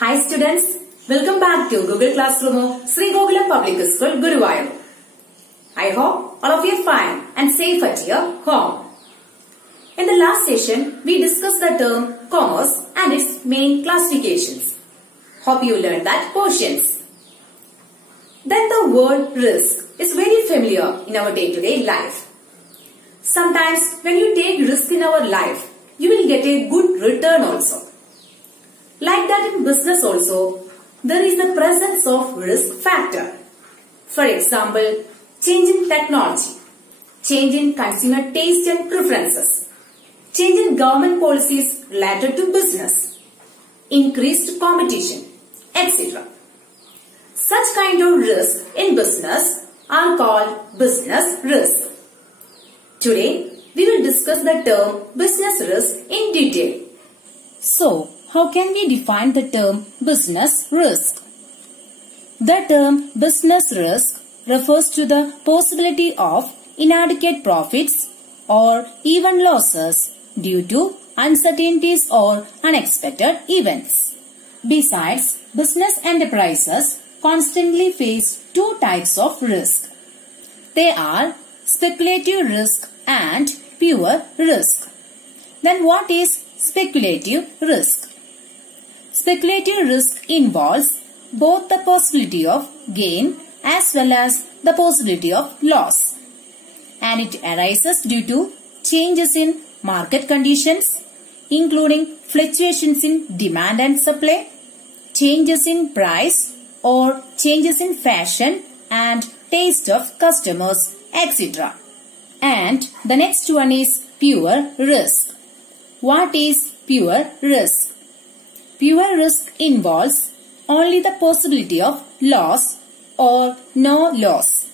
Hi students, welcome back to Google Classroom Sri Gokulam Public School, Guruvayur. I hope all of you are fine and safe at your home. In the last session, we discussed the term commerce and its main classifications. Hope you learned that portions. Then the word risk is very familiar in our day-to-day life. Sometimes when you take risk in our life, you will get a good return also. Like that in business also, there is the presence of risk factor. For example, change in technology, change in consumer taste and preferences, change in government policies related to business, increased competition, etc. Such kind of risk in business are called business risk. Today, we will discuss the term business risk in detail. So, how can we define the term business risk? The term business risk refers to the possibility of inadequate profits or even losses due to uncertainties or unexpected events. Besides, business enterprises constantly face two types of risk. They are speculative risk and pure risk. Then what is speculative risk? Speculative risk involves both the possibility of gain as well as the possibility of loss, and it arises due to changes in market conditions, including fluctuations in demand and supply, changes in price or changes in fashion and taste of customers, etc. And the next one is pure risk. What is pure risk? Pure risk involves only the possibility of loss or no loss.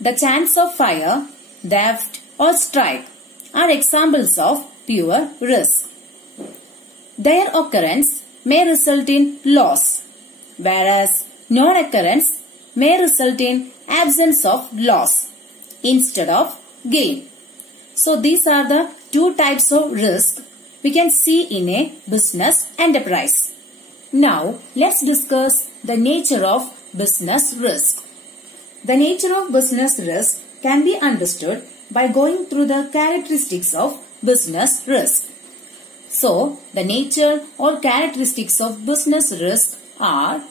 The chance of fire, theft or strike are examples of pure risk. Their occurrence may result in loss, whereas non-occurrence may result in absence of loss instead of gain. So these are the two types of risk we can see in a business enterprise. Now, let's discuss the nature of business risk. The nature of business risk can be understood by going through the characteristics of business risk. So, the nature or characteristics of business risk are: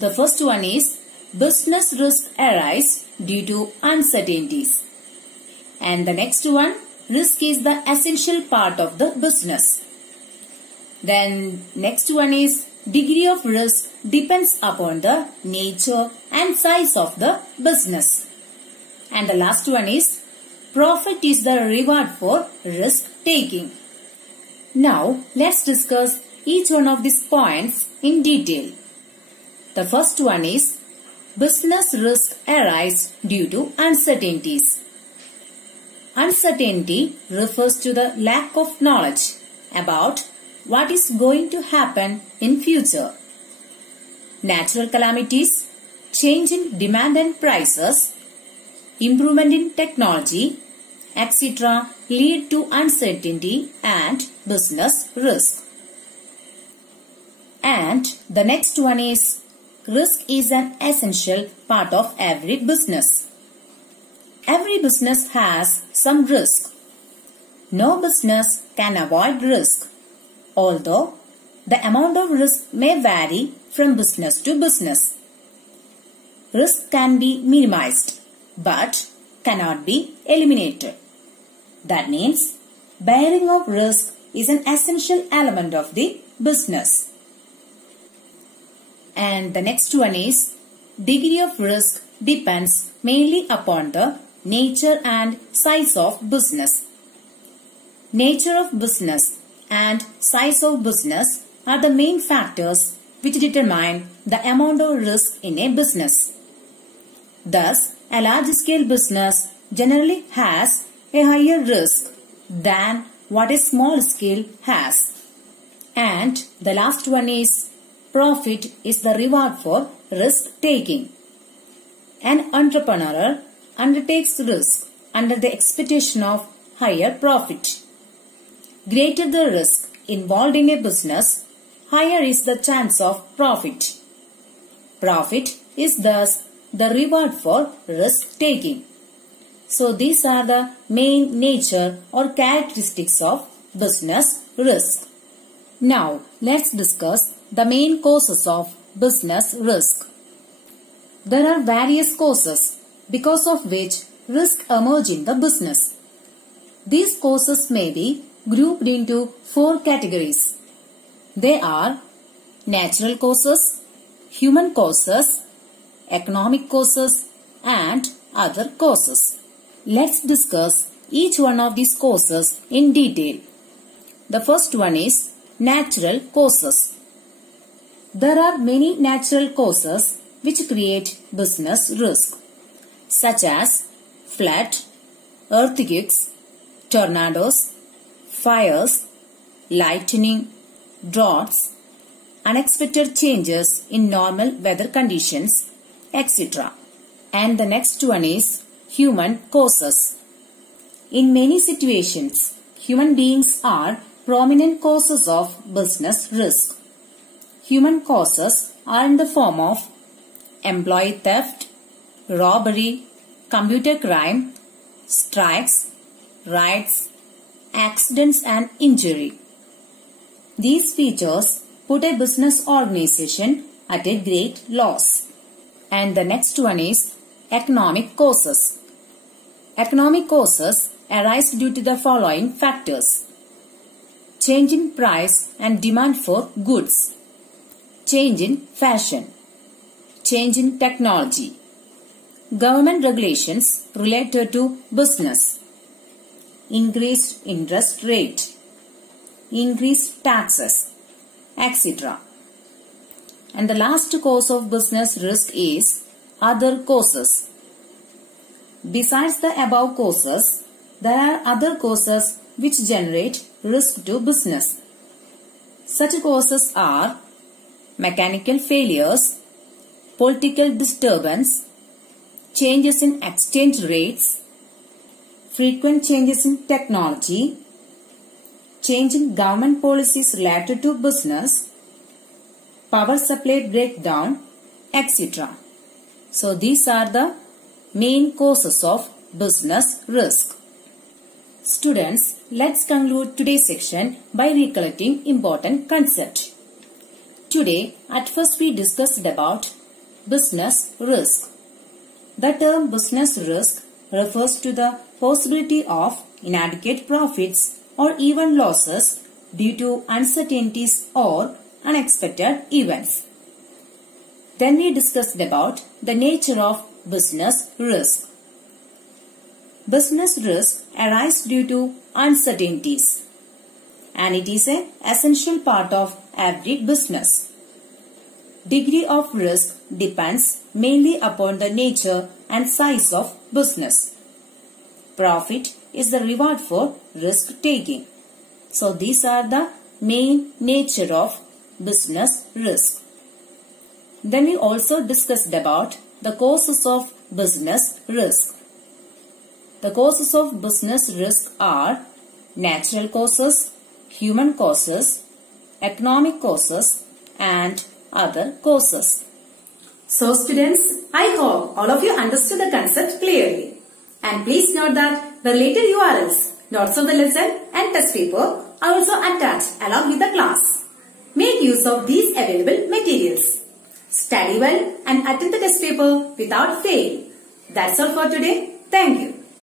the first one is business risk arise due to uncertainties. And the next one, risk is the essential part of the business. Then next one is degree of risk depends upon the nature and size of the business. And the last one is profit is the reward for risk taking. Now let's discuss each one of these points in detail. The first one is business risk arise due to uncertainties. Uncertainty refers to the lack of knowledge about what is going to happen in future. Natural calamities, change in demand and prices, improvement in technology, etc. lead to uncertainty and business risk. And the next one is risk is an essential part of every business. Every business has some risk. No business can avoid risk, although the amount of risk may vary from business to business. Risk can be minimized but cannot be eliminated. That means bearing of risk is an essential element of the business. And the next one is degree of risk depends mainly upon the nature and size of business. Nature of business and size of business are the main factors which determine the amount of risk in a business. Thus, a large-scale business generally has a higher risk than what a small scale has. And the last one is profit is the reward for risk taking. An entrepreneur undertakes risk under the expectation of higher profit. Greater the risk involved in a business, higher is the chance of profit. Profit is thus the reward for risk taking. So these are the main nature or characteristics of business risk. Now let's discuss the main causes of business risk. There are various causes because of which risk emerge in the business. These causes may be grouped into 4 categories. They are natural causes, human causes, economic causes, and other causes. Let's discuss each one of these causes in detail. The first one is natural causes. There are many natural causes which create business risk, such as flood, earthquakes, tornadoes, fires, lightning, droughts, unexpected changes in normal weather conditions, etc. And the next one is human causes. In many situations, human beings are prominent causes of business risk. Human causes are in the form of employee theft, robbery, computer crime, strikes, riots, accidents and injury. These features put a business organization at a great loss. And the next one is economic causes. Economic causes arise due to the following factors: change in price and demand for goods, change in fashion, change in technology, government regulations related to business, increased interest rate, increased taxes, etc. And the last cause of business risk is other causes. Besides the above causes, there are other causes which generate risk to business. Such causes are mechanical failures, political disturbance, changes in exchange rates, frequent changes in technology, change in government policies related to business, power supply breakdown, etc. So these are the main causes of business risk. Students, let's conclude today's section by recollecting important concepts. Today, at first we discussed about business risk. The term business risk refers to the possibility of inadequate profits or even losses due to uncertainties or unexpected events. Then we discussed about the nature of business risk. Business risk arises due to uncertainties, and it is an essential part of every business. Degree of risk depends mainly upon the nature and size of business. Profit is the reward for risk taking. So these are the main nature of business risk. Then we also discussed about the causes of business risk. The causes of business risk are natural causes, human causes, economic causes, and other causes. So students, I hope all of you understood the concept clearly. And please note that the related URLs, notes of the lesson and test paper are also attached along with the class. Make use of these available materials. Study well and attend the test paper without fail. That's all for today. Thank you.